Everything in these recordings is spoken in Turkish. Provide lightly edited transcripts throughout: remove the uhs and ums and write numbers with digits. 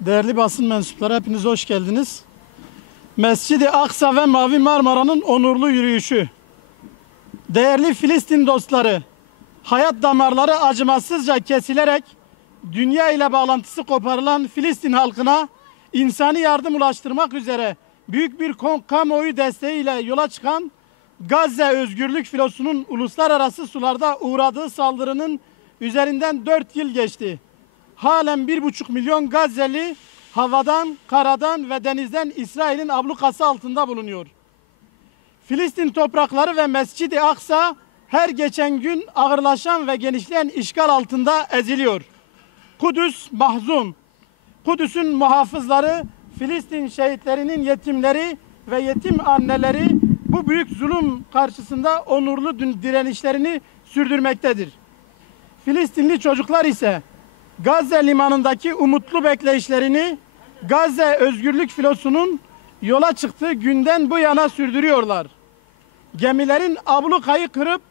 Değerli basın mensupları, hepiniz hoş geldiniz. Mescid-i Aksa ve Mavi Marmara'nın onurlu yürüyüşü. Değerli Filistin dostları, hayat damarları acımasızca kesilerek dünya ile bağlantısı koparılan Filistin halkına insani yardım ulaştırmak üzere büyük bir kamuoyu desteğiyle yola çıkan Gazze Özgürlük Filosu'nun uluslararası sularda uğradığı saldırının üzerinden 4 yıl geçti. Halen 1,5 milyon Gazze'li havadan, karadan ve denizden İsrail'in ablukası altında bulunuyor. Filistin toprakları ve Mescid-i Aksa her geçen gün ağırlaşan ve genişleyen işgal altında eziliyor. Kudüs mahzun. Kudüs'ün muhafızları, Filistin şehitlerinin yetimleri ve yetim anneleri bu büyük zulüm karşısında onurlu direnişlerini sürdürmektedir. Filistinli çocuklar ise Gazze limanındaki umutlu bekleyişlerini Gazze Özgürlük Filosu'nun yola çıktığı günden bu yana sürdürüyorlar. Gemilerin ablukayı kırıp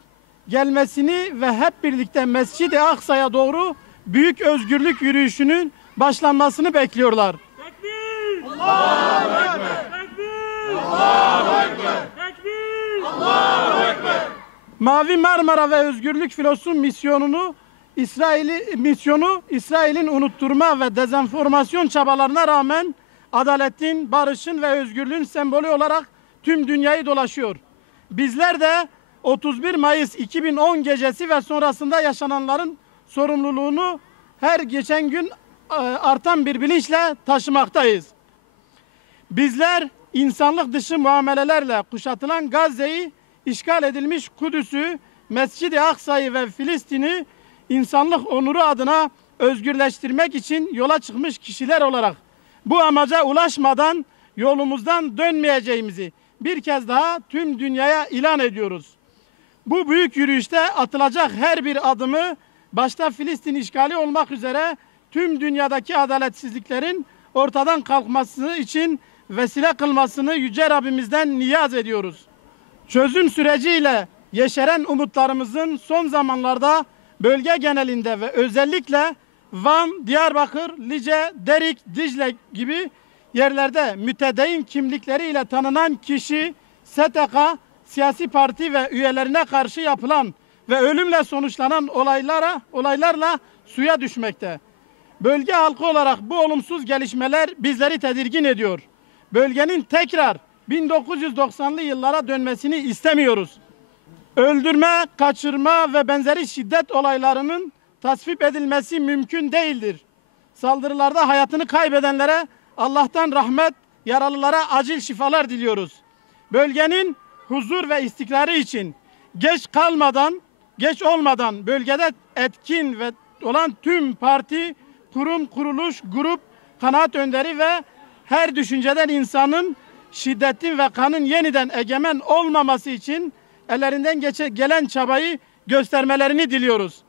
gelmesini ve hep birlikte Mescid-i Aksa'ya doğru büyük özgürlük yürüyüşünün başlanmasını bekliyorlar. Tekbir! Allahu Ekber! Tekbir! Allahu Ekber! Tekbir! Allahu Ekber! Mavi Marmara ve Özgürlük Filosu İsrail'in unutturma ve dezenformasyon çabalarına rağmen adaletin, barışın ve özgürlüğün sembolü olarak tüm dünyayı dolaşıyor. Bizler de 31 Mayıs 2010 gecesi ve sonrasında yaşananların sorumluluğunu her geçen gün artan bir bilinçle taşımaktayız. Bizler insanlık dışı muamelelerle kuşatılan Gazze'yi, işgal edilmiş Kudüs'ü, Mescid-i Aksa'yı ve Filistin'i insanlık onuru adına özgürleştirmek için yola çıkmış kişiler olarak bu amaca ulaşmadan yolumuzdan dönmeyeceğimizi bir kez daha tüm dünyaya ilan ediyoruz. Bu büyük yürüyüşte atılacak her bir adımı başta Filistin işgali olmak üzere tüm dünyadaki adaletsizliklerin ortadan kalkması için vesile kılmasını Yüce Rabbimizden niyaz ediyoruz. Çözüm süreciyle yeşeren umutlarımızın son zamanlarda bölge genelinde ve özellikle Van, Diyarbakır, Lice, Derik, Dicle gibi yerlerde mütedeyyin kimlikleriyle tanınan kişi, STK, siyasi parti ve üyelerine karşı yapılan ve ölümle sonuçlanan olaylarla suya düşmekte. Bölge halkı olarak bu olumsuz gelişmeler bizleri tedirgin ediyor. Bölgenin tekrar 1990'lı yıllara dönmesini istemiyoruz. Öldürme, kaçırma ve benzeri şiddet olaylarının tasvip edilmesi mümkün değildir. Saldırılarda hayatını kaybedenlere Allah'tan rahmet, yaralılara acil şifalar diliyoruz. Bölgenin huzur ve istikrarı için geç olmadan bölgede etkin ve olan tüm parti, kurum, kuruluş, grup, kanaat önderi ve her düşünceden insanın şiddetin ve kanın yeniden egemen olmaması için ellerinden gelen çabayı göstermelerini diliyoruz.